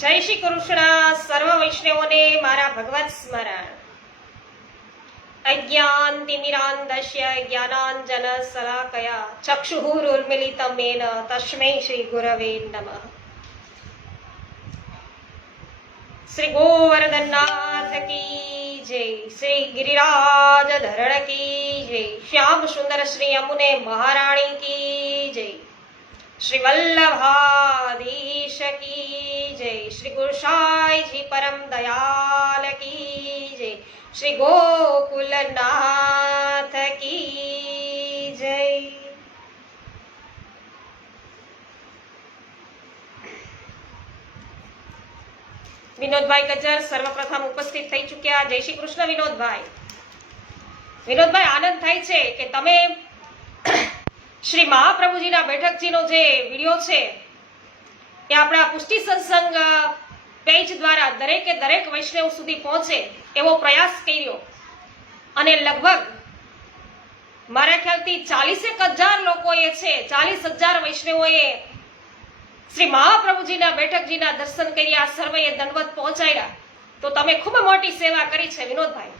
જય શ્રી કૃષ્ણ. સર્વ વૈષ્ણવોને મારા ભગવત સ્મરણ. અજ્ઞાનતિમિરાન્ધસ્ય જ્ઞાનાંજન શલાકયા ચક્ષુરુન્મિલિતમેન તસ્મૈ શ્રી ગુરવે નમઃ. શ્રી ગોવર્ધનનાથ કી જય. શ્રી ગિરિરાજ ધરણ કી જય. શ્યામ સુંદર શ્રી યમુને મહારાણી કી જય. શ્રી વલ્લભાધીશ કી જય. શ્રી ગુરુસાઈજી પરમ દયાલ કી જય. શ્રી ગોકુલનાથ કી જય. વિનોદભાઈ ગજ્જર સર્વપ્રથમ ઉપસ્થિત થઈ ચુક્યા. જય શ્રી કૃષ્ણ વિનોદભાઈ. વિનોદભાઈ, આનંદ થાય છે કે તમે શ્રી મહાપ્રભુજીના બેઠકજીનો જે વિડીયો છે એ આપણા પુષ્ટિ સત્સંગ પેજ દ્વારા દરેકે દરેક વૈષ્ણવ સુધી પહોંચે એવો પ્રયાસ કર્યો અને લગભગ મારા ખ્યાલથી 40,000 લોકોએ છે, 40,000 વૈષ્ણવોએ શ્રી મહાપ્રભુજીના બેઠકજીના દર્શન કર્યા, સર્વેએ દંડવત પહોંચાડ્યા. તો તમે ખૂબ મોટી સેવા કરી છે વિનોદભાઈ.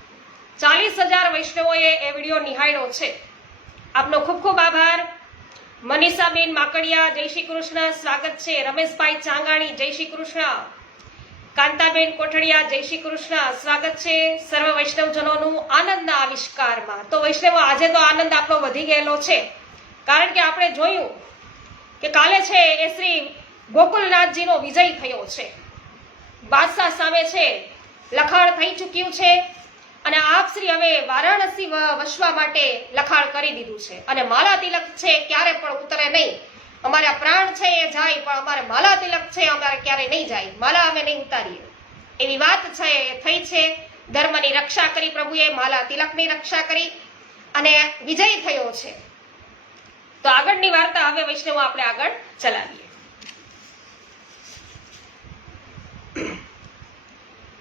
40,000 વૈષ્ણવોએ એ વિડીયો નિહાળ્યો છે. આપનો ખૂબ ખૂબ આભાર. મનીષાબેન માકડિયા, જય શ્રી કૃષ્ણ, સ્વાગત છે. રમેશભાઈ ચાંગાણી, જય શ્રી કૃષ્ણ. કાંતાબેન કોઠડિયા, જય શ્રી કૃષ્ણ, સ્વાગત છે સર્વ વૈષ્ણવજનોનું આનંદના આવિષ્કારમાં. તો વૈષ્ણવો, આજે તો આનંદ આપણો વધી ગયેલો છે, કારણ કે આપણે જોયું કે કાલે છે એ શ્રી ગોકુલનાથજીનો વિજય થયો છે. બાદશાહ સામે છે લખાણ થઈ ચૂક્યું છે અને આપ શ્રી હવે વારાણસી વસવા માટે લખાણ કરી દીધું છે અને માલા તિલક છે ક્યારે પણ ઉતરે નહીં. અમારા પ્રાણ છે એ જાય પણ અમારે માલા તિલક છે અમારે ક્યારે નહીં જાય, માલા અમે નહીં ઉતારીએ એવી વાત છે એ થઈ છે. ધર્મની રક્ષા કરી પ્રભુએ, માલા તિલકની રક્ષા કરી અને વિજય થયો છે. તો આગળની વાર્તા હવે વૈષ્ણવો આપણે આગળ ચલાવીએ.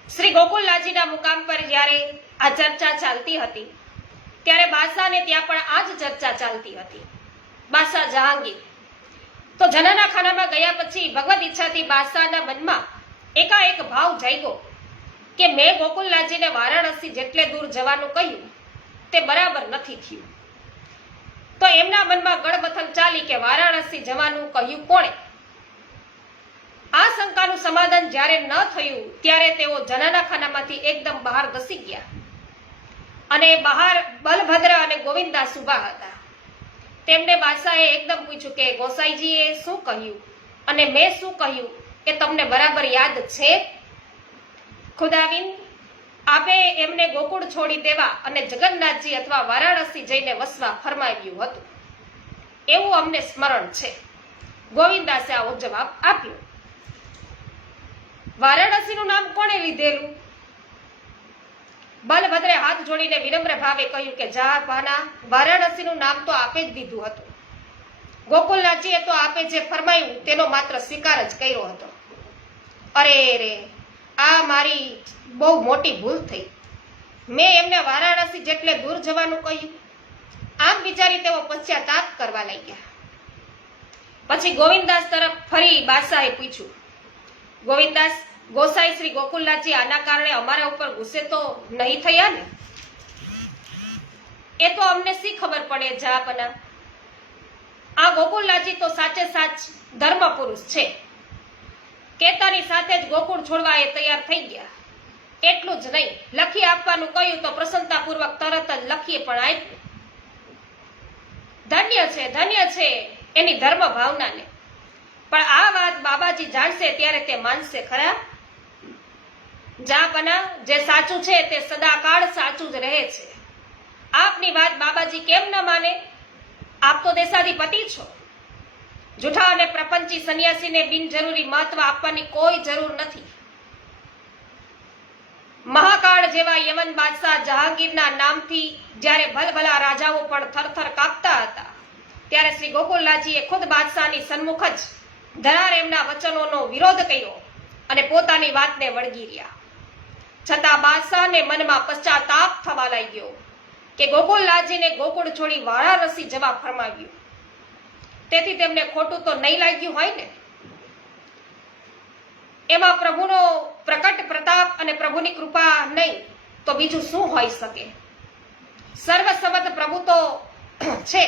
શ્રી ગોકુલનાથજીના મુકામ પર જ્યારે આ ચર્ચા ચાલતી હતી ત્યારે બાદશાહને ત્યાં પણ આ જ ચર્ચા ચાલતી હતી. બાદશાહ જહાંગીર તો જનાના ખાનામાં ગયા પછી ભગવદ ઈચ્છાથી બાદશાહના મનમાં એકાએક ભાવ જાગ્યો કે મેં ગોકુલનાથજીને વારાણસી જેટલે દૂર જવાનું કહ્યું તે બરાબર નથી થયું. તો એમના મનમાં ગળમથલ ચાલી કે વારાણસી જવાનું કહ્યું કોણે? આ શંકાનું સમાધાન જ્યારે ન થયું ત્યારે તેઓ જનાના ખાનામાંથી એકદમ બહાર ઘસી ગયા અને બહાર બલભદ્ર અને ગોવિંદાસ ઊભા હતા. તેમને બાદશાહે એકદમ પૂછ્યું કે ગોસાઈજીએ શું કહ્યું અને મેં શું કહ્યું એ તમને બરાબર યાદ છે? ખુદાવિંદ, આપે એમને ગોકુળ છોડી દેવા અને જગન્નાથજી અથવા વારાણસી જઈને વસવા ફરમાવ્યું હતું એવું અમને સ્મરણ છે. ગોવિંદાસે આવો જવાબ આપ્યો. વારાણસીનું નામ કોણે લીધેલું? બલભદ્રે હાથ જોડીને વિનમ્ર ભાવે કહ્યું કે જહાંપનાહ, વારાણસીનું નામ તો આપે જ દીધું હતું. ગોકુલનાથજીએ તો આપે જે ફરમાયું તેનો માત્ર સ્વીકાર જ કર્યો હતો. અરે રે, આ મારી બહુ મોટી ભૂલ થઈ. મેં એમને વારાણસી જેટલે દૂર જવાનું કહ્યું. આમ વિચારી તેઓ પશ્ચાતાપ કરવા લાગ્યા. પછી ગોવિંદાસ તરફ ફરી બાદશાહે પૂછ્યું, ગોવિંદાસ, ગોસાઈ શ્રી ગોકુલનાથજી આના કારણે અમારા ઉપર ગુસ્સે તો નહીં થયા ને? એ તો અમને શી ખબર પડે જહાંપનાહ. આ ગોકુલનાથજી તો સાચે સાચ ધર્મ પુરુષ છે. કેતાની સાથે જ ગોકુળ છોડવા એ તૈયાર થઈ ગયા. એટલું જ નહીં, લખી આપવાનું કહ્યું તો પ્રસન્નતાપૂર્વક તરત જ લખીએ પણ આપ્યું. ધન્ય છે એની ધર્મ ભાવનાને. પણ આ વાત બાબાજી જાણશે ત્યારે તે માનશે ખરા? જહાંપનાહ, જે સાચું છે તે સદાકાળ સાચું જ રહે છે. આપની વાત બાબાજી કેમ ન માને? આપ તો દેશાધિપતિ છો. જૂઠા અને પ્રપંચી સંન્યાસીને બિનજરૂરી મહત્વ આપવાની કોઈ જરૂર નથી. મહાકાળ જેવા યમન બાદશાહ જહાંગીરના નામથી જ્યારે ભલભલા રાજાઓ પણ થરથર કાપતા હતા ત્યારે શ્રી ગોકુલનાથજીએ ખુદ બાદશાહની સન્મુખ જ ધરાર એમના વચનોનો વિરોધ કર્યો અને પોતાની વાતને વળગી રહ્યા. છતાં બાદશાહને મનમાં પશ્ચાતાપ થવા લાગ્યો કે ગોકુલનાથજીને ગોકુળ છોડી વારાણસી જવા ફરમાવ્યું. તેથી તેમને ખોટું તો નહીં લાગ્યું હોય ને. એમાં પ્રભુનો પ્રકટ પ્રતાપ અને પ્રભુની કૃપા નહીં તો બીજું શું હોઈ શકે? સર્વસમત પ્રભુ તો છે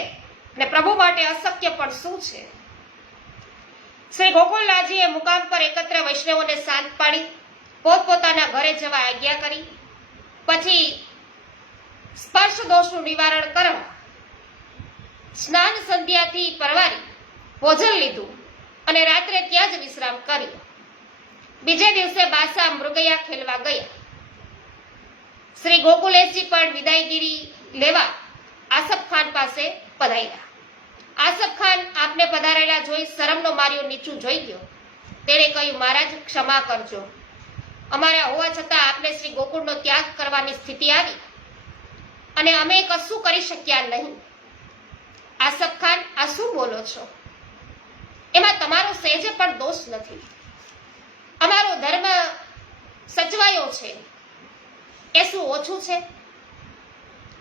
ને પ્રભુ માટે અશક્ય પણ શું છે? શ્રી ગોકુલનાથજીએ મુકામ પર એકત્ર વૈષ્ણવોને શાંત પાડી પોતપોતાના ઘરે જવા આજ્ઞા કરી. પછી સ્પર્શ દોષનું નિવારણ કરવા સ્નાન સંધ્યાથી પરવારી ભોજન લીધું અને રાત્રે ત્યાં જ વિશ્રામ કર્યો. બીજે દિવસે બાસા મૃગયા ખેલવા ગયા. શ્રી ગોકુલેશજી પણ વિદાયગીરી લેવા આસફ ખાન પાસે પધાર્યા. આસફ ખાન આપને પધારેલા જોઈ શરમનો માર્યો નીચું જોઈ ગયો. તેણે કહ્યું, મહારાજ ક્ષમા કરજો, અમારા હોવા છતાં આપને શ્રી ગોકુળનો ત્યાગ કરવાની સ્થિતિ આવી અને અમે કશું કરી શક્યા નહીં. આસફ ખાન, આ શું બોલો છો? એમાં તમારો સહેજે પણ દોષ નથી. અમારો ધર્મ સચવાયો છે એ શું ઓછું છે?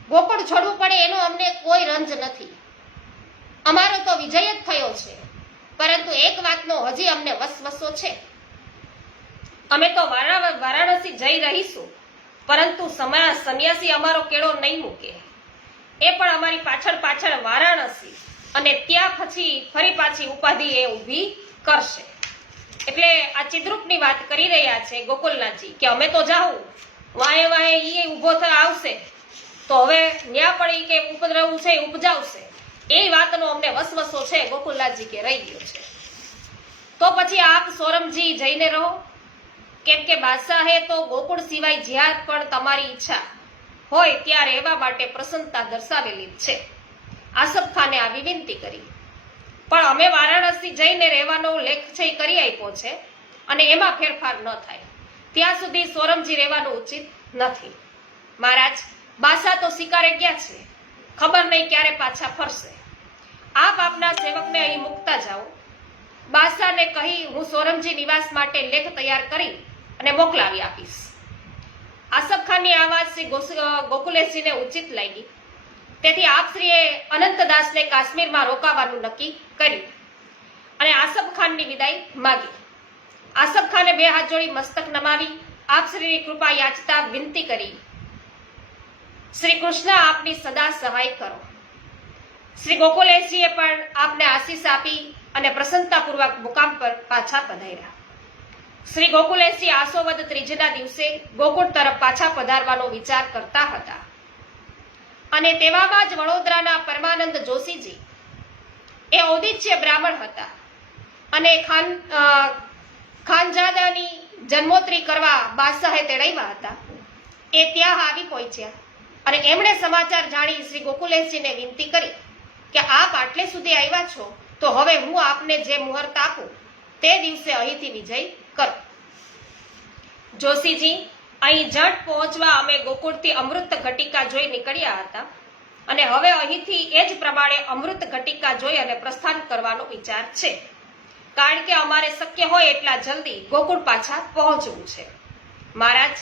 ગોકુળ છોડવું પડે એનો અમને કોઈ રંજ નથી. અમારો તો વિજય જ થયો છે, પરંતુ એક વાતનો હજી અમને વસવસો છે. અમે તો વારાણસી જઈ રહીશું, પરંતુ સંન્યાસી અમારો કેળો નહીં મૂકે. એ પણ અમારી પાછળ પાછળ વારાણસી અને ત્યાં પછી ફરી પાછી ઉપાધિ એ ઊભી કરશે. એટલે આ ચિદ્રૂપની વાત કરી રહ્યા છે ગોકુલનાથજી કે અમે તો જાઉં, વાહે વાહે ઈ ઊભો આવશે તો હવે ન્યા પડી કે ઉપદ્રવવું છે ઉપજાવશે. એ વાતનો અમને વસવસો છે ગોકુલનાથજી કે રહી ગયો છે. તો પછી આપ સોરમજી જઈને રહો, કેમ કે બાદશાહે તો ગોકુળ સિવાય જ્યાં પણ તમારી ઈચ્છા હોય ત્યાં રહેવા માટે પ્રસન્નતા દર્શાવેલી છે. આસફ ખાને આવી વિનંતી કરી. પણ અમે વારાણસી જઈને રહેવાનો લેખ છે કરી આપ્યો છે અને એમાં ફેરફાર ન થાય ત્યાં સુધી સોરમજી રહેવાનું ઉચિત નથી. મહારાજ, બાદશાહ તો શિકારે ગયા છે, ખબર નહીં ક્યારે પાછા ફરશે. આપ આપના સેવકને અહીં મૂકતા જાઓ. બાદશાહને કહી હું સોરમજી નિવાસ માટે લેખ તૈયાર કરી અને મોકલાવી આપીશ. આસફ ખાનની આ વાત શ્રી ગોકુલેશજીને ઉચિત લાગી. તેથી આપશ્રીએ અનંતદાસને કાશ્મીરમાં રોકાવાનું નક્કી કર્યું અને આસફ ખાનની વિદાય માગી. આસફ ખાને બે હાથ જોડી મસ્તક નમાવી આપશ્રીની કૃપા યાચતા વિનંતી કરી, શ્રી કૃષ્ણ આપની સદા સહાય કરો. શ્રી ગોકુલેશજીએ પણ આપને આશીષ આપી અને પ્રસન્નતાપૂર્વક મુકામ પર પાછા પધાર્યા. શ્રી ગોકુલેશજી આસોવદ ત્રીજના દિવસે ગોકુળ તરફ પાછા પધારવાનો વિચાર કરતા હતા અને તેવામાં જ વડોદરાના પરમાનંદ જોશીજી એ ઔદિચ્ય બ્રાહ્મણ હતા અને ખાનજાદાની જન્મોત્રી કરવા બાદશાહે તેડાવ્યા હતા. એ ત્યાં આવી પહોંચ્યા અને એમણે સમાચાર જાણી શ્રી ગોકુલેશજીને વિનંતી કરી કે આપ આટલે સુધી આવ્યા છો તો હવે હું આપને જે મુહૂર્ત આપું તે દિવસે અહીંથી વિજય કરો. જોશીજી, અહીં જટ પહોંચવા અમે ગોકુળથી અમૃત ઘટિકા જોઈ નીકળ્યા હતા અને હવે અહીંથી એ જ પ્રમાણે અમૃત ઘટિકા જોઈ અને પ્રસ્થાન કરવાનો વિચાર છે, કારણ કે અમારે શક્ય હોય એટલા જલ્દી ગોકુળ પાછા પહોંચવું છે. મહારાજ,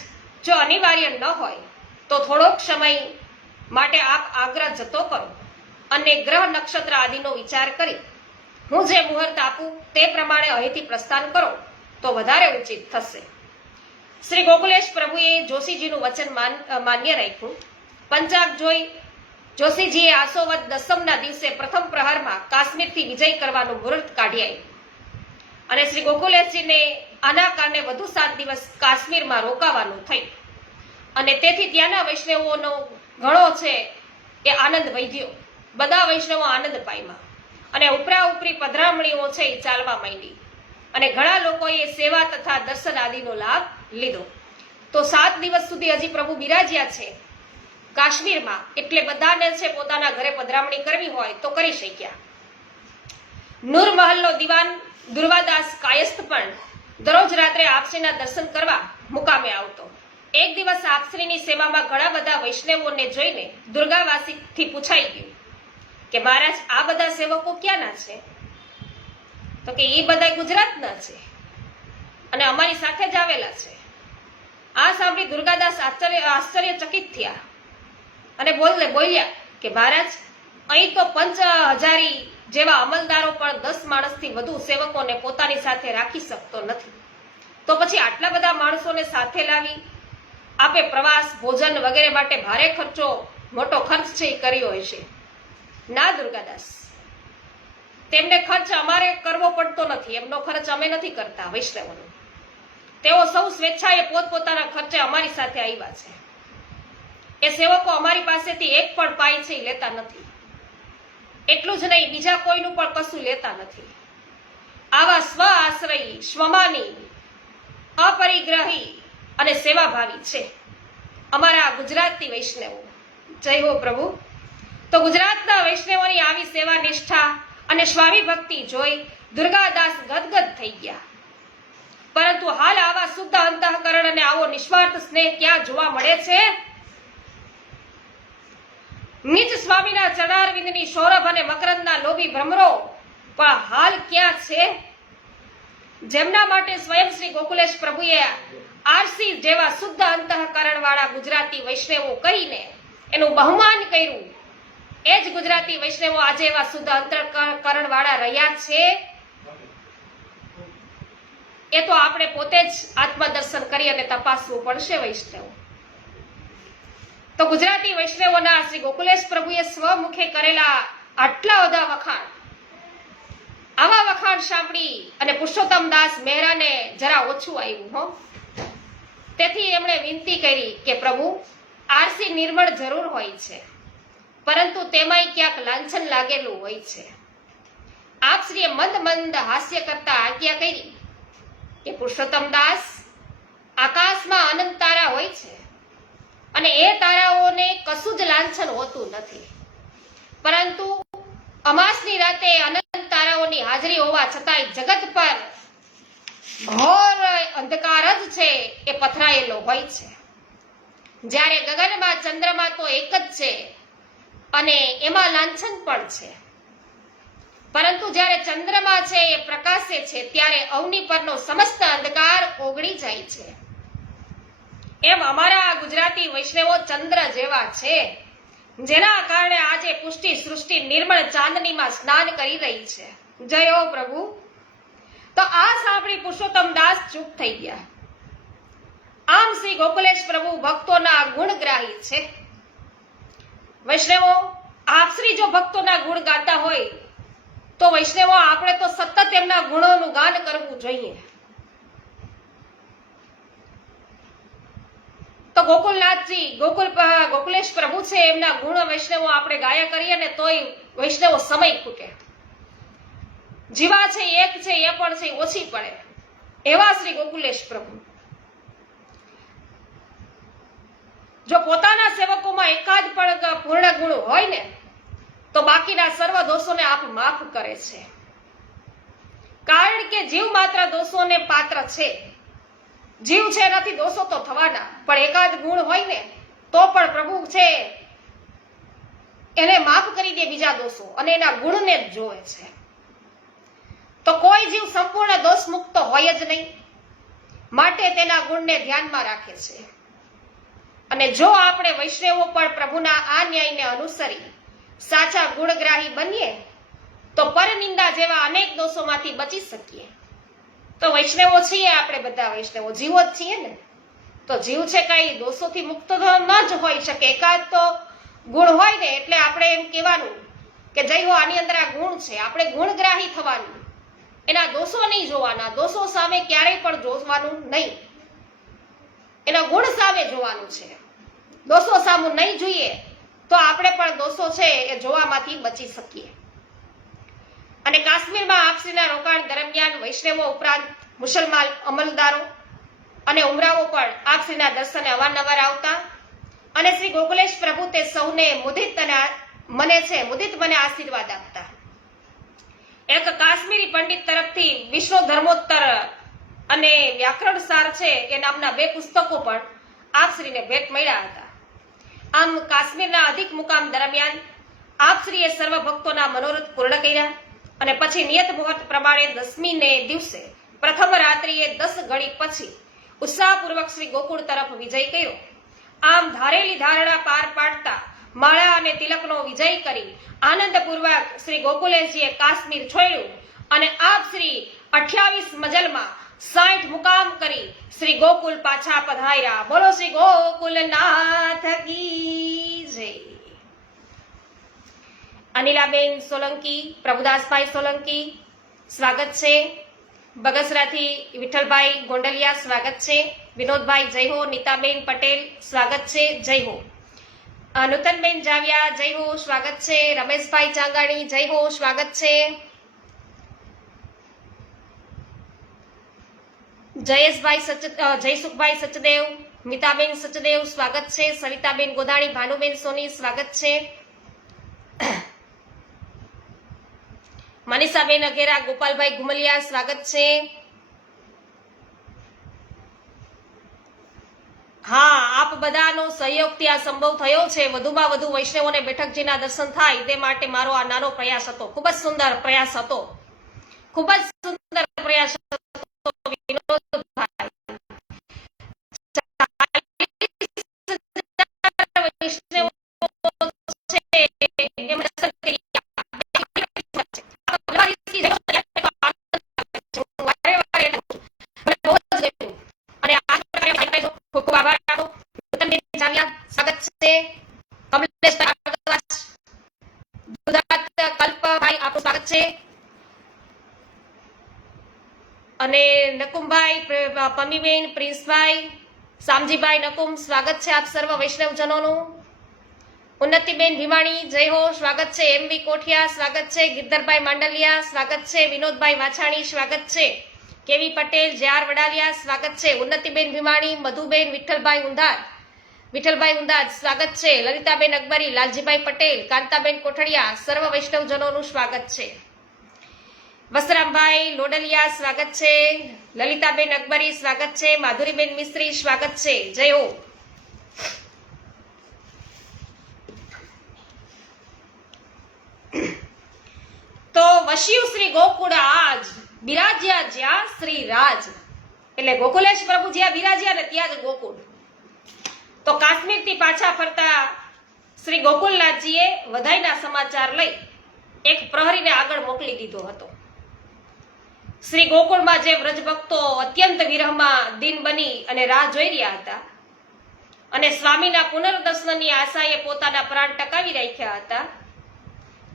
જો અનિવાર્ય ન હોય તો થોડોક સમય માટે આપ આગ્રા જતો કરો અને ગ્રહ નક્ષત્ર આદિનો વિચાર કરી હું જે મુહૂર્ત આપું તે પ્રમાણે અહીંથી પ્રસ્થાન કરો તો વધારે ઉચિત થશે. શ્રી ગોકુલેશ પ્રભુએ જોશીજીનું વચન માન્ય રાખ્યું. પંચાગ જોઈ જોશીજીએ આસોવદ દસમના દિવસે પ્રથમ પ્રહારમાં કાશ્મીરથી વિજય કરવાનું મુહૂર્ત કાઢી આવ્યું અને શ્રી ગોકુલેશજીને આના કારણે વધુ 7 દિવસ કાશ્મીરમાં રોકાવાનું થયું અને તેથી ત્યાંના વૈષ્ણવોનો ઘણો છે એ આનંદ વધ્યો. બધા વૈષ્ણવો આનંદ પામ્યા અને ઉપરા ઉપરી પધરામણીઓ છે એ ચાલવા માંડી અને ઘણા લોકોએ સેવા તથા દર્શન આદિનો લાભ લીધો. તો 7 દિવસ સુધી હજી પ્રભુ બિરાજ્યા છે કાશ્મીરમાં, એટલે બધાને છે પોતાના ઘરે પધરામણી કરવી હોય તો કરી શક્યા. નૂર મહલનો દિવાન દુર્વાદાસ કાયસ્થ પણ દરરોજ રાત્રે આપશ્રીના દર્શન કરવા મુકામે આવતો. એક દિવસ આપશ્રીની સેવામાં ઘણા બધા વૈષ્ણવોને જોઈને દુર્ગાવાસીથી પૂછાઈ ગયું કે મહારાજ, આ બધા સેવકો ક્યાંના છે? તો કે એ બધા ગુજરાતના છે અને અમારી સાથે જ આવેલા છે. આ સાંભળી દુર્ગાદાસ આશ્ચર્યચકિત થયા અને બોલ્યા કે મહારાજ, અહીં તો 5000 જેવા અમલદારો પણ 10 માણસથી વધુ સેવકોને પોતાની સાથે રાખી શકતો નથી. તો પછી આટલા બધા માણસોને સાથે લાવી આપે પ્રવાસ ભોજન વગેરે માટે ભારે ખર્ચો મોટો ખર્ચ છે એ કર્યો હશે. ના દુર્ગાદાસ, તેમને ખર્ચ અમારે કરવો પડતો નથી, એમનો ખર્ચ અમે નથી કરતા વૈષ્ણવનો. તેઓ સૌ સ્વેચ્છાએ પોતપોતાના ખર્ચે અમારી સાથે આવ્યા છે. એ સેવકો અમારી પાસેથી એક પણ પાઈ છે એ લેતા નથી. એટલું જ નહીં, બીજા કોઈનું પણ કશું લેતા નથી. આવા સ્વ આશ્રયી, સ્વમાની, અપરિગ્રહી અને સેવાભાવી છે અમારા ગુજરાતી વૈષ્ણવો. જય હો પ્રભુ. તો ગુજરાતના વૈષ્ણવોની આવી સેવા નિષ્ઠા અને સ્વામી ભક્તિ જોઈ દુર્ગાદાસ ગદગદ થઈ ગયા. પરંતુ હાલ આવા શુદ્ધ અંતઃકરણ અને આવો નિસ્વાર્થ સ્નેહ ક્યાં જોવા મળે છે? નિજ સ્વામીના ચરણારવિંદની સૌરભ અને મકરંદના લોભી ભ્રમરો પણ હાલ ક્યાં છે? જેમના માટે સ્વયં શ્રી ગોકુલેશ પ્રભુએ આરસી જેવા શુદ્ધ અંતઃકરણ વાળા ગુજરાતી વૈષ્ણવો કહીને એનું બહુમાન કર્યું, એ જ ગુજરાતી વૈષ્ણવો આજે એવા શુદ્ધ અંતઃકરણ વાળા રહ્યા છે? એ તો આપણે પોતે જ આત્મદર્શન કરી અને તપાસવું પડશે વૈષ્ણવ. તો ગુજરાતી વૈષ્ણવોના શ્રી ગોકુલેશ પ્રભુએ સ્વમુખે કરેલા આટલા બધા વખાણ, આવા વખાણ સાંભળી અને પુરુષોત્તમ દાસ મહેરાને જરા ઓછું આવ્યું હો. તેથી એમણે વિનંતી કરી કે પ્રભુ, આરસી નિર્મળ જરૂર હોય છે, પરંતુ તેમાંય ક્યાંક લાંછન લાગેલું હોય છે. આપ શ્રીએ મંદ મંદ હાસ્ય કરતા આજ્ઞા કરી કે પુરુષોત્તમ દાસ, આકાશમાં અનંત તારા હોય છે અને એ તારાઓને કશું જ લાંછન હોતું નથી, પરંતુ અમાસની રાતે અનંત તારાઓની હાજરી હોવા છતાંય જગત પર ઘોર અંધકાર જ છે એ પથરાયેલો હોય છે. જ્યારે ગગનમાં ચંદ્રમા તો એક જ છે અને એમાં લાંછન પણ છે, પરંતુ જ્યારે ચંદ્રમા છે એ પ્રકાશે છે ત્યારે અવની પરનો સમસ્ત અંધકાર ઓગળી જાય છે. એમ અમારા ગુજરાતી વૈષ્ણવો ચંદ્ર જેવા છે, જેના કારણે આજે પુષ્ટિ સૃષ્ટિ નિર્મળ ચાંદનીમાં સ્નાન કરી રહી છે. જય હો પ્રભુ. તો આ સાંભળી પુરુષોત્તમ દાસ ચૂપ થઈ ગયા. આમ શ્રી ગોકુલેશ પ્રભુ ભક્તોના ગુણગ્રાહી છે. વૈષ્ણવો, આપ શ્રી જો ભક્તોના ગુણ ગાતા હોય તો વૈષ્ણવો આપણે તો સતત એમના ગુણોનું ગાન કરવું જોઈએ. તો ગોકુલનાથજી, ગોકુલેશ પ્રભુ છે, એમના ગુણ વૈષ્ણવો આપણે ગાયા કરીએ ને તોય વૈષ્ણવો સમય ખૂટે. જીવા છે એક છે એ પણ છે ઓછી પડે એવા શ્રી ગોકુલેશ પ્રભુ. જો પોતાના સેવકોમાં એકાદ પણ પૂર્ણ ગુણ હોય ને તો બાકીના સર્વ દોષોને આપ માફ કરે છે. કારણ કે જીવ માત્ર દોષોને પાત્ર છે. જીવ છે નથી દોષો તો થવાના, પણ એકાદ ગુણ હોય ને તો પણ પ્રભુ છે એને માફ કરી દે બીજા દોષો અને એના ગુણને જ જોવે છે. તો કોઈ જીવ સંપૂર્ણ દોષ મુક્ત હોય જ નહીં, માટે તેના ગુણને ધ્યાનમાં રાખે છે. અને જો આપણે વૈષ્ણવો પણ પ્રભુના આ ન્યાયને અનુસરી સાચા ગુણગ્રાહી બનીએ તો પરનિંદા જેવા અનેક દોષોમાંથી બચી શકીએ. તો વૈષ્ણવો છીએ આપણે, બધા વૈષ્ણવો જીવો જ છીએ ને. તો જીવ છે કઈ દોષોથી મુક્ત ન જ હોઈ શકે. એકાદ તો ગુણ હોય ને એટલે આપણે એમ કહેવાનું કે જય હો આની અંદર આ ગુણ છે. આપણે ગુણગ્રાહી થવાનું, એના દોષો નહીં જોવાના. દોષો સામે ક્યારેય પણ જોવાનું નહીં, એના ગુણ સામે જોવાનું છે. દોષો સામે નહીં જોઈએ તો આપણે પણ દોષો છે એ જોવામાંથી બચી શકીએ. અને કાશ્મીરમાં આપશ્રીના રોકાણ દરમિયાન વૈષ્ણવો ઉપરાંત મુસલમાન અમલદારો અને ઉમરાવો પણ આપશ્રીના દર્શને અવારનવાર આવતા અને શ્રી ગોકુલેશ પ્રભુ તે સૌને મુદિત મને આશીર્વાદ આપતા. એક કાશ્મીરી પંડિત તરફથી વિષ્ણુ ધર્મોત્તર અને વ્યાકરણ સાર છે એ નામના 2 પુસ્તકો પણ આપશ્રીને ભેટ મળ્યા હતા. આમ કાશ્મીરના અધિક મુકામ દરમિયાન આપશ્રીએ સર્વ ભક્તોના મનોરથ પૂર્ણ કર્યા અને પછી નિયત મુહૂર્ત પ્રમાણે 10મીને દિવસે પ્રથમ રાત્રિએ 10 ઘડી પછી ઉત્સાહપૂર્વક શ્રી ગોકુળ તરફ વિજય કર્યો. આમ ધારેલી ધારણા પાર પાડતા માળા અને તિલકનો વિજય કરી આનંદપૂર્વક શ્રી ગોકુલેશજીએ કાશ્મીર છોડ્યું અને આપ શ્રી 28 મજલમાં 60 મુકામ કરી શ્રી ગોકુલ પાછા પધાર્યા. બોલો શ્રી ગોકુલનાથ કી જય. અનિલાબેન સોલંકી, પ્રભુદાસભાઈ સોલંકી સ્વાગત છે. બગસરાથી વિઠ્ઠલભાઈ ગોંડલિયા સ્વાગત છે. વિનોદભાઈ જય હો. નીતાબેન પટેલ સ્વાગત છે, જય હો. નૂતનબેન જાવિયા જય હો, સ્વાગત છે. રમેશભાઈ ચાંગાણી જય હો, સ્વાગત છે. જયસુખભાઈ સચદેવ, મિતાબેન સચદેવ સ્વાગત છે. સવિતાબેન ગોદાણી, ભાનુબેન સોની સ્વાગત છે. મનીષાબેન અઘેરા, ગોપાલભાઈ ઘુમલિયા સ્વાગત છે. હા, આપ બધાનો સહયોગથી આ સંભવ થયો છે. વધુમાં વધુ વૈષ્ણવોને બેઠકજીના દર્શન થાય તે માટે મારો આ નાનો પ્રયાસ હતો. ખૂબ જ સુંદર પ્રયાસ હતો. ખૂબ જ સુંદર પ્રયાસ હતો. અને નકુમભાઈ, પમીબેન, પ્રિન્સભાઈ, સામજીભાઈ નકુમ સ્વાગત છે આપ સર્વ વૈષ્ણવજનોનું. ઉન્નતિબેન ભીમાણી જય હો, સ્વાગત છે. એમવી કોઠિયા સ્વાગત છે. ગિરધરભાઈ માંડલિયા સ્વાગત છે. વિનોદભાઈ વાછાણી સ્વાગત છે. કેવી પટેલ, જેઆર વડાલિયા સ્વાગત છે. ઉન્નતિબેન ભીમાણી, મધુબેન, વિઠ્ઠલભાઈ ઉંધાર સ્વાગત છે. લલિતાબેન અકબરી, લાલજીભાઈ પટેલ, કાંતાબેન કોઠડિયા સર્વ વૈષ્ણવજનોનું સ્વાગત છે. વસરામભાઈ લોડલિયા સ્વાગત છે. લલિતાબેન અકબરી સ્વાગત છે. માધુરીબેન મિસ્ત્રી સ્વાગત છે, જય હો. તો વશ્યુ શ્રી ગોકુળ આજ બિરાજ્યા જ્યાં શ્રી રાજ, એટલે ગોકુલેશ પ્રભુ જ્યાં બિરાજ્યા ને ત્યાં જ ગોકુળ. તો કાશ્મીર થી પાછા ફરતા શ્રી ગોકુલનાથજીએ વધાઈના સમાચાર લઈ એક પ્રહરીને આગળ મોકલી દીધો હતો. શ્રી ગોકુળમાં જે વ્રજ ભક્તો અત્યંત વિરહમાં દિન બની અને રાહ જોઈ રહ્યા હતા અને સ્વામીના પુનર્દર્શનની આશાએ પોતાના પ્રાણ ટકાવી રાખ્યા હતા,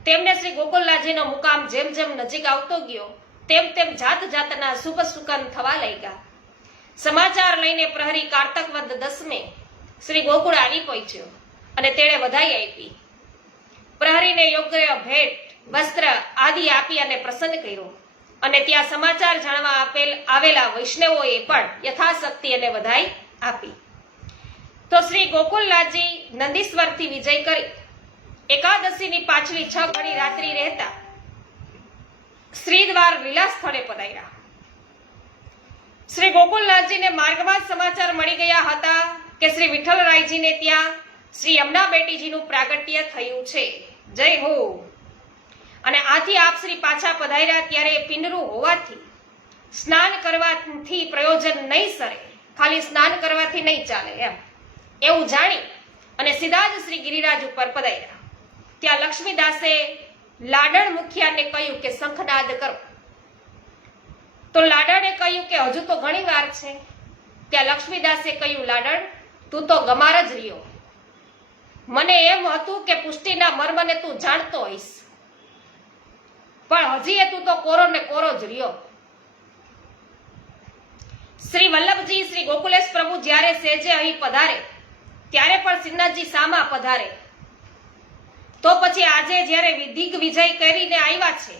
તેમને શ્રી ગોકુલનાથજીનો મુકામ જેમ જેમ નજીક આવતો ગયો તેમ તેમ જાત જાતના શુભ સુકન થવા લાગ્યા. સમાચાર લઈને પ્રહરી કારતક વદ 10મે શ્રી ગોકુળ આવી પહોંચ્યો અને તેણે વધાઈ આપી. પ્રહરીને યોગ્ય ભેટ, વસ્ત્ર આદિ આપી અને પ્રસન્ન કર્યો અને ત્યાં સમાચાર જાણવા આવેલા વૈષ્ણવોએ પણ યથાશક્તિ અને વધાઈ આપી. તો શ્રી ગોકુલનાથજી નંદીશ્વરથી વિજય કરી એકાદશીની પાછલી 6 ઘડી રાત્રિ રહેતા શ્રીદ્વાર લીલા સ્થળે પધાર્યા. શ્રી ગોકુલનાથજીને માર્ગમાં સમાચાર મળી ગયા હતા કે શ્રી વિઠ્ઠલરાયજીને ત્યાં શ્રી યમુના બેટીજીનું પ્રાગટ્ય થયું છે, જય હો. અને આથી આપ શ્રી પાછા પધાર્યા ત્યારે પિંડરું હોવાથી સ્નાન કરવાથી પ્રયોજન નહીં સરે, ખાલી સ્નાન કરવાથી નહીં ચાલે એવું જાણી અને સીધા જ શ્રી ગિરિરાજ ઉપર પધાર્યા. ત્યાં લક્ષ્મીદાસે લાડણ મુખિયાને કહ્યું કે શંખનાદ કરો. તો લાડણે કહ્યું કે હજુ તો ઘણી વાર છે. ત્યાં લક્ષ્મીદાસે કહ્યું, લાડણ તું તો ગમાર જ રહ્યો. મને એમ હતું કે પુષ્ટિના મર્મને તું જાણતો હોઈશ, પણ હજી તું તો કોરો ને કોરો જ રહ્યો. શ્રી વલ્લભજી શ્રી ગોકુલેશ પ્રભુ જ્યારે સેજે અહીં પધારે ત્યારે પણ શ્રીનાથજી સામા પધારે. તો પછી આજે જ્યારે દિગ્વિજય કરીને આવ્યા છે,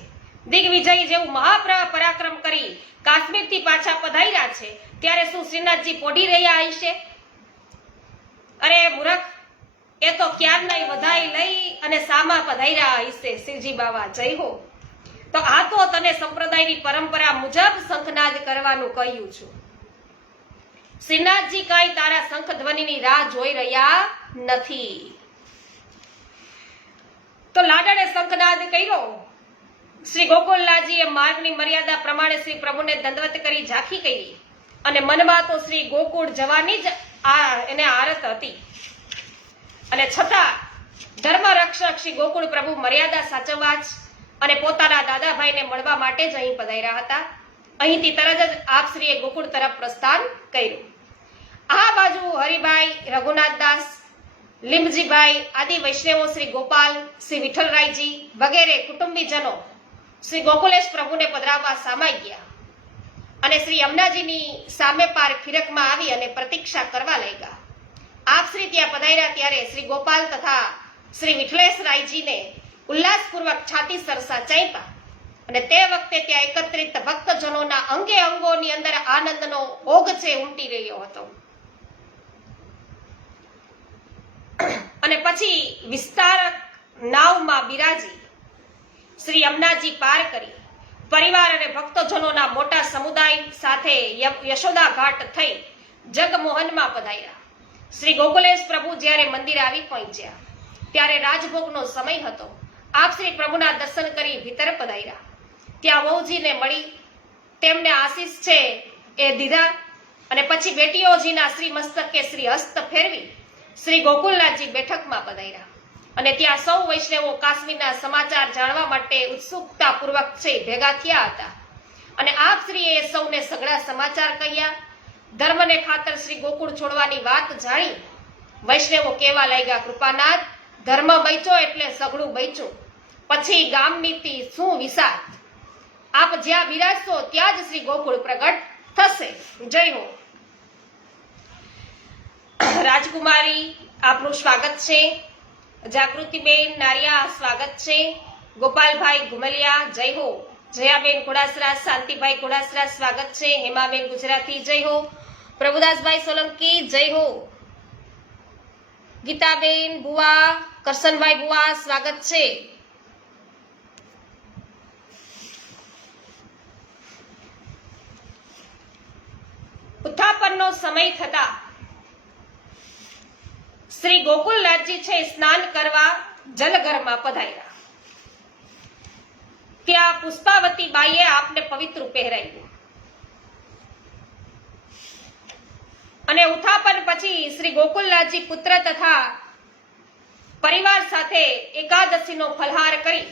દિગ્વિજય જેવું મહાપરાક્રમ કરી કાશ્મીરથી પાછા પધાર્યા છે, ત્યારે શું શ્રીનાથજી પોઢી રહ્યા હશે? અરે મૂર્ખ, એ તો ક્યારના વધાઈ લઈ અને સામા પધાર્યા હશે. શ્રીજી બાવા જય હો. તો આ તો તને સંપ્રદાયની પરંપરા મુજબ શંખનાદ કરવાનું કહ્યું છું. શ્રીનાથજી કાંઈ તારા શંખ ધ્વનિની રાહ જોઈ રહ્યા નથી. તો લાડણે શંખનાદ કર્યો. શ્રી ગોકુલનાથજીએ માર્ગની મર્યાદા પ્રમાણે શ્રી પ્રભુને દંડવત કરી ઝાંખી કરી અને મનમાં તો શ્રી ગોકુળ જવાની જ એને આરત હતી. અને છતાં ધર્મ રક્ષક શ્રી ગોકુળ પ્રભુ મર્યાદા સાચવવા જ અને પોતાના દાદાભાઈને મળવા માટે જ અહીં પધાર્યા હતા અહીંથી તરત જ આપશ્રીએ ગોકુળ તરફ પ્રસ્થાન કર્યું. આ બાજુ હરિભાઈ, રઘુનાથદાસ, લીંબજીભાઈ આદિ વૈષ્ણવો શ્રી ગોપાલ, શ્રી વિઠ્ઠલરાયજી વગેરે કુટુંબીજનો શ્રી ગોકુલેશ પ્રભુને પધરાવવા સામાઈ ગયા અને શ્રી યમુનાજીની સામે પાર ખીરકમાં આવી અને પ્રતીક્ષા કરવા લાગ્યા. આપ શ્રી ત્યાં પધાર્યા ત્યારે શ્રી ગોપાલ તથા શ્રી વિઠ્ઠલેશરાયજીને ઉલ્લાસપૂર્વક છાતી સરસા ચાંપ્યા અને તે વખતે ત્યાં એકત્રિત ભક્તજનોના અંગે અંગોની અંદર આનંદનો ઓઘ છે ઉમટી રહ્યો હતો. અને પછી વિસ્તારક નાવમાં બિરાજી શ્રી યમુનાજી પાર કરી પરિવાર અને ભક્તજનોના મોટા સમુદાય સાથે યશોદા ઘાટ થઈ જગમોહનમાં પધાર્યા. શ્રી ગોકુલેશ પ્રભુ જ્યારે મંદિર આવી પહોંચ્યા ત્યારે રાજભોગનો સમય હતો. આપ શ્રી પ્રભુના દર્શન કરી ભીતર પધાર્યા. ત્યાં વહુજીને મળી તેમને આશીષ છે એ દીધા અને પછી બેટીઓજીના શ્રી મસ્તકે શ્રી હસ્ત ફેરવી શ્રી ગોકુલનાથજી બેઠકમાં પધાર્યા અને ત્યાં સૌ વૈષ્ણવો કાશ્મીરના સમાચાર જાણવા માટે ઉત્સુકતા પૂર્વક છે ભેગા થયા હતા અને આપ શ્રીએ સૌને સઘળા સમાચાર કહ્યા. ધર્મને ખાતર શ્રી ગોકુળ છોડવાની વાત જાણી વૈષ્ણવો કહેવા લાગ્યા, કૃપાનાથ, ધર્મ બચ્યો એટલે સઘળું બચ્યું, પછી ગામનીતિ શું વિસાર. આપ જ્યાં બિરાજશો ત્યાં જ શ્રી ગોકુળ પ્રગટ થશે. જય હો. રાજકુમારી આપનું સ્વાગત છે. જાગૃતિબેન નારિયા સ્વાગત છે. ગોપાલભાઈ ઘુમલિયા જય હો. જયાબેન ઘોડાસરા, શાંતિભાઈ ઘોડાસરા સ્વાગત છે. હેમાબેન ગુજરાતી જય હો. પ્રભુદાસભાઈ સોલંકી જય હો. ગીતાબેન બુવા, કરશનભાઈ બુવા સ્વાગત છે. ઉત્થાપનનો સમય થતા શ્રી ગોકુલનાથજી છે સ્નાન કરવા જલઘરમાં પધાર્યા. ત્યાં પુષ્પાવતી બાઈએ આપને પવિત્ર પહેરાવ્યું અને ઉત્થાપન પછી શ્રી ગોકુલનાથજી પુત્ર તથા પરિવાર સાથે એકાદશીનો ફલહાર કરી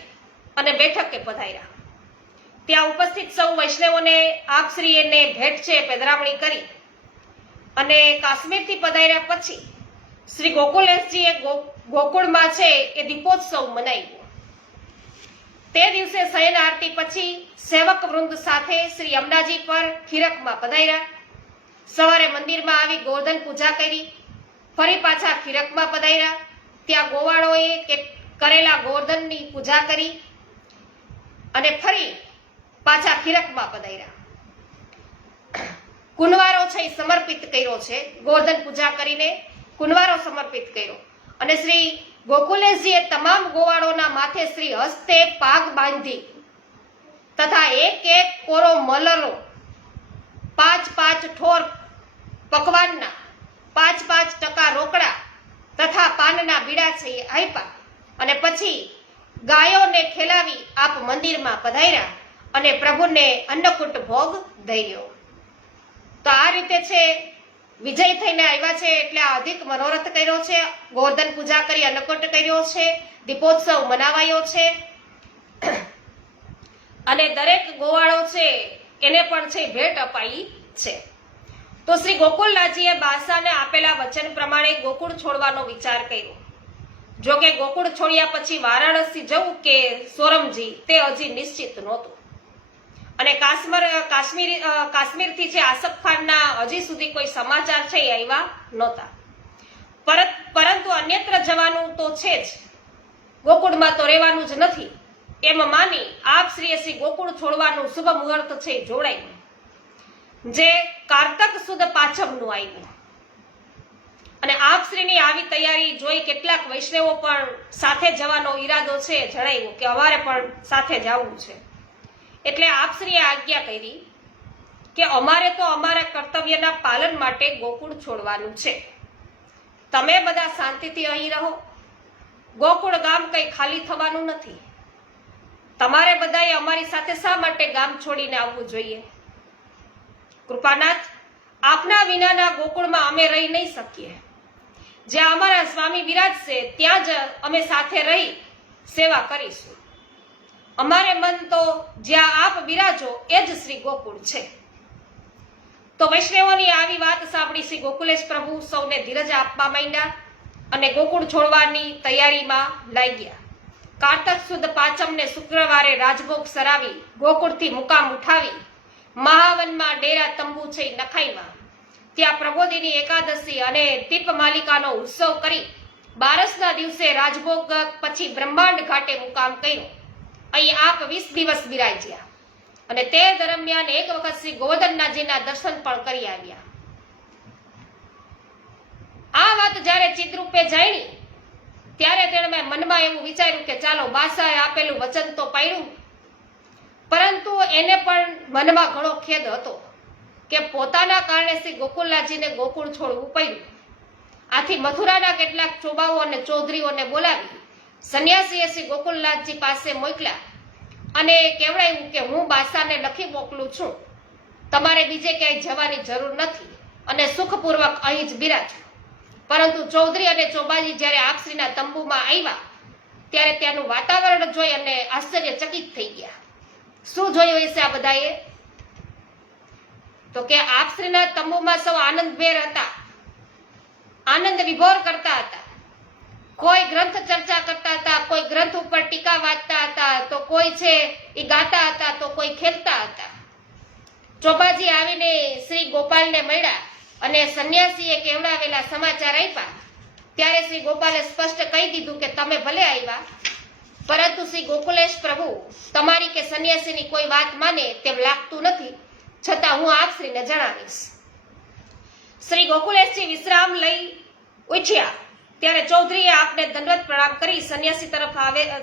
અને બેઠકે પધાર્યા. ત્યાં ઉપસ્થિત સૌ વૈષ્ણવોને આપશ્રીને ભેટ છે પધરામણી કરી અને કાશ્મીરથી પધાર્યા પછી શ્રી ગોકુલેશજીએ ગોકુળમાં છે એ દીપોત્સવ મનાવ્યો. તે દિવસે શયન આરતી પછી સેવક વૃંદ સાથે શ્રી યમુનાજી પર ખીરકમાં પધાર્યા. સવારે મંદિરમાં આવી ગોવર્ધન પૂજા કરી ફરી પાછા ખીરકમાં પધાર્યા. ત્યાં ગોવાળોએ કરેલા ગોવર્ધનની પૂજા કરી અને ફરી પાછા ખીરકમાં પધાર્યા. કુંવારો છે સમર્પિત કર્યો છે. ગોવર્ધન પૂજા કરીને કુંવારો સમર્પિત કર્યો અને શ્રી ગોકુલેશજીએ તમામ ગોવાળોના માથે શ્રી હસ્તે પાગ બાંધી તથા એક એક કોરો મલરો 5 ઠોર પકવાનના 5% રોકડા તથા પાનના બીડા છે આપ્યા અને પછી ગાયોને ખેલાવી આપ મંદિરમાં પધાર્યા અને પ્રભુને અન્નકૂટ ભોગ ધર્યો. તો આ રીતે છે વિજય થઈને આવ્યા છે એટલે આ અધિક મનોરથ કર્યો છે. ગોવર્ધન પૂજા કરી અન્નકૂટ કર્યો છે. દીપોત્સવ મનાવાયો છે અને દરેક ગોવાળો છે એને પણ છે ભેટ અપાઈ છે. તો શ્રી ગોકુલનાથજીએ બાદશાહને આપેલા વચન પ્રમાણે ગોકુળ છોડવાનો વિચાર કર્યો. જો કે ગોકુળ છોડ્યા પછી વારાણસી જવું કે સોરમજી તે હજી નિશ્ચિત નહોતું અને કાશ્મીરથી છે આસફ ખાનના હજી સુધી કોઈ સમાચાર છે આવ્યા નહોતા. પરંતુ અન્યત્ર જવાનું તો છે જ, ગોકુળમાં તો રહેવાનું જ નથી એમ માની આપ શ્રી ગોકુળ છોડવાનું શુભ મુહૂર્ત છે જોડાયું, જે કારતક સુદ પાછમનું આવ્યું અને આપ શ્રીની આવી તૈયારી જોઈ કેટલાક વૈષ્ણવો પણ સાથે જવાનો ઈરાદો છે જણાવ્યો કે અમારે પણ સાથે જવું છે. એટલે આપ શ્રીએ આજ્ઞા કરી કે અમારે તો અમારા કર્તવ્યના પાલન માટે ગોકુળ છોડવાનું છે. તમે બધા શાંતિથી અહીં રહો. ગોકુળ ગામ કઈ ખાલી થવાનું નથી. તમારે બધાએ અમારી સાથે શા માટે ગામ છોડીને આવવું જોઈએ? કૃપાનાથ, આપના વિનાના ગોકુળમાં અમે રહી નહીં શકીએ. જ્યાં અમારા સ્વામી વિરાજશે ત્યાં જ અમે સાથે રહી સેવા કરીશું. અમારે મન તો જ્યાં આપ બિરાજો એ જ શ્રી ગોકુળ છે. તો વૈષ્ણવોની આવી વાત સાંભળી શ્રી ગોકુલેશ પ્રભુ સૌને ધીરજ આપવા માંડ્યા અને ગોકુળ છોડવાની તૈયારીમાં લાગ્યા. કારતક સુદ પાંચમને શુક્રવારે રાજભોગ સરાવી ગોકુળથી મુકામ ઉઠાવી મહાવનમાં ડેરા તંબુ છે નખાઈમાં ત્યાં પ્રબોધિની એકાદશી અને દીપમાલિકાનો ઉત્સવ કરી બારસના દિવસે રાજભોગ પછી બ્રહ્માંડ ઘાટે મુકામ કર્યો. અહીં આપ 20 દિવસ બિરાજ્યા અને તે દરમિયાન એક વખત શ્રી ગોવર્ધનનાથજીના દર્શન પણ કરી આવ્યા. આ વાત જ્યારે ચિત્રરૂપે જાણી ત્યારે તેણે મનમાં એવું વિચાર્યું કે ચાલો બાસાએ આપેલું વચન તો પાળ્યું, પરંતુ એને પણ મનમાં ઘણો ખેદ હતો કે પોતાના કારણે શ્રી ગોકુલનાથજીને ગોકુળ છોડવું પડ્યું. આથી મથુરાના કેટલાક ચોબાઓ અને ચૌધરીઓને બોલાવી સંન્યાસીએ શ્રી ગોકુલનાથજી પાસે મોકલ્યા અને કહેવડાવ્યું કે હું બાસાને લખી મોકલું છું, તમારે બીજે ક્યાંય જવાની જરૂર નથી અને સુખપૂર્વક અહીં જ બિરાજો. પરંતુ ચૌધરી અને ચોબાજી જ્યારે આપશ્રીના તંબુમાં આવ્યા ત્યારે ત્યાંનું વાતાવરણ જોઈ અને આશ્ચર્યચકિત થઈ ગયા. શું જોયું હશે આ બધાએ? તો કે આપશ્રીના તંબુમાં સૌ આનંદભેર હતા, આનંદ વિભોર કરતા હતા. કોઈ ગ્રંથ ચર્ચા કરતા હતા, કોઈ ગ્રંથ ઉપર ટીકા વાંચતા હતા, તો કોઈ છે એ ગાતા હતા, તો કોઈ ખેલતા હતા. ચોબાજી આવીને શ્રી ગોપાલને મળ્યા અને સંન્યાસીએ કહેવડાવેલા સમાચાર આપ્યા ત્યારે શ્રી ગોપાલે સ્પષ્ટ કહી દીધું કે તમે ભલે આવ્યા, પરંતુ શ્રી ગોકુલેશ પ્રભુ તમારી કે સંન્યાસીની કોઈ વાત માને તેમ લાગતું નથી, છતાં હું આપશ્રીને જણાવીશ. શ્રી ગોકુલેશજી વિશ્રામ લઈ ઉઠ્યા ત્યારે ચૌધરીએ આપને દંડવત પ્રણામ કરી સંન્યાસી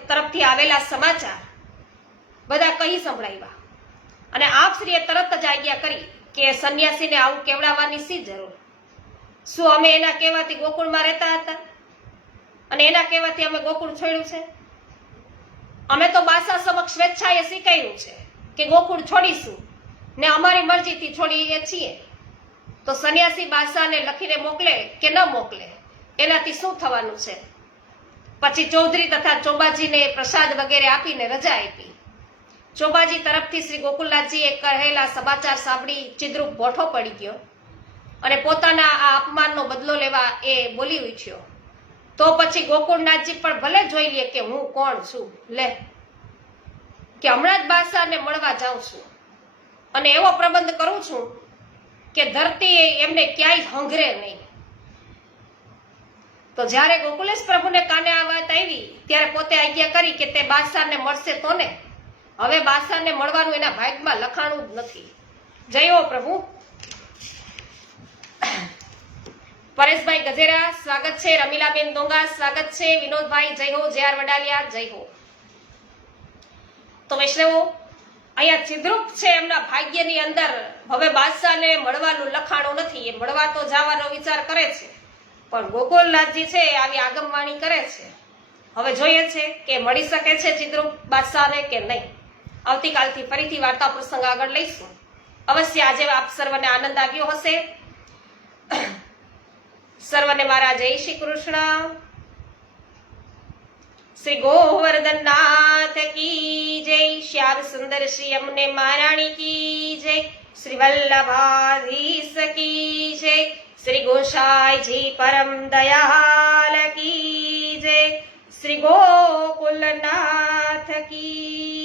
તરફથી આવેલા સમાચાર બધા કહી સંભળાવ્યા અને આપશ્રીએ તરત જ આજ્ઞા કરી કે સંન્યાસીને આવું કેવડાવવાની શી જરૂર? શું અમે એના કહેવાથી ગોકુળમાં રહેતા હતા અને એના કહેવાથી અમે ગોકુળ છોડ્યું છે? અમે તો બાસા સમક્ષ સ્વેચ્છાએ સ્વીકાર્યું છે કે ગોકુળ છોડીશું ને અમારી મરજીથી છોડીએ છીએ. તો સંન્યાસી બાસાને લખીને મોકલે કે ન મોકલે એનાથી શું થવાનું છે? પછી ચૌધરી તથા ચોબાજીને પ્રસાદ વગેરે આપીને રજા આપી. ચોબાજી તરફથી શ્રી ગોકુલનાથજીએ કહેલા સમાચાર સાંભળી ચિદ્રુપ ભોઠો પડી ગયો અને પોતાના આ અપમાનનો બદલો લેવા એ બોલી ઉઠ્યો. તો પછી ગોકુળનાથજી પણ ભલે જોઈ લે કે હું કોણ છું, લે કે હમણાં જ બાસાને મળવા જાઉં છું અને એવો પ્રબંધ કરું છું કે ધરતી એમને ક્યાંય હંગરે નહીં. તો જ્યારે ગોકુલેશ પ્રભુને કાને આ વાત આવી ત્યારે પોતે આજ્ઞા કરી કે તે બાદશાહને મળશે તો ને, હવે બાદશાહને મળવાનું એના ભાગમાં લખાણું જ નથી. જય હો પ્રભુ. પરેશભાઈ ગજેરા સ્વાગત છે, રમીલાબેન દોંગા સ્વાગત છે, વિનોદભાઈ જય હો, જે આર વડાલિયા જય હો. તો વૈષ્ણવો અહીંયા ચિદ્રુપ છે એમના ભાગ્યની અંદર હવે બાદશાહને મળવાનું લખાણું નથી. એ મળવા તો જવાનો વિચાર કરે છે પણ ગોકુલનાથજી છે આવી આગમવાણી કરે છે. હવે જોઈએ છે કે મળી શકે છે ચિદ્રુપ બાદશાહને કે નહીં. આવતીકાલથી ફરીથી વાર્તા પ્રસંગ આગળ લઈશું. અવશ્ય આજે આપ સર્વને આનંદ આવ્યો હશે. સર્વને મારા જય શ્રી કૃષ્ણ. શ્રી ગોવર્ધનનાથ કી જય. શ્યામ સુંદર શ્રી અમને મહારાણી કી જય. શ્રી વલ્લભાધીશ કી જય. શ્રી ગોસાઈજી પરમ દયાલ કી જય. શ્રી ગોકુલનાથ કી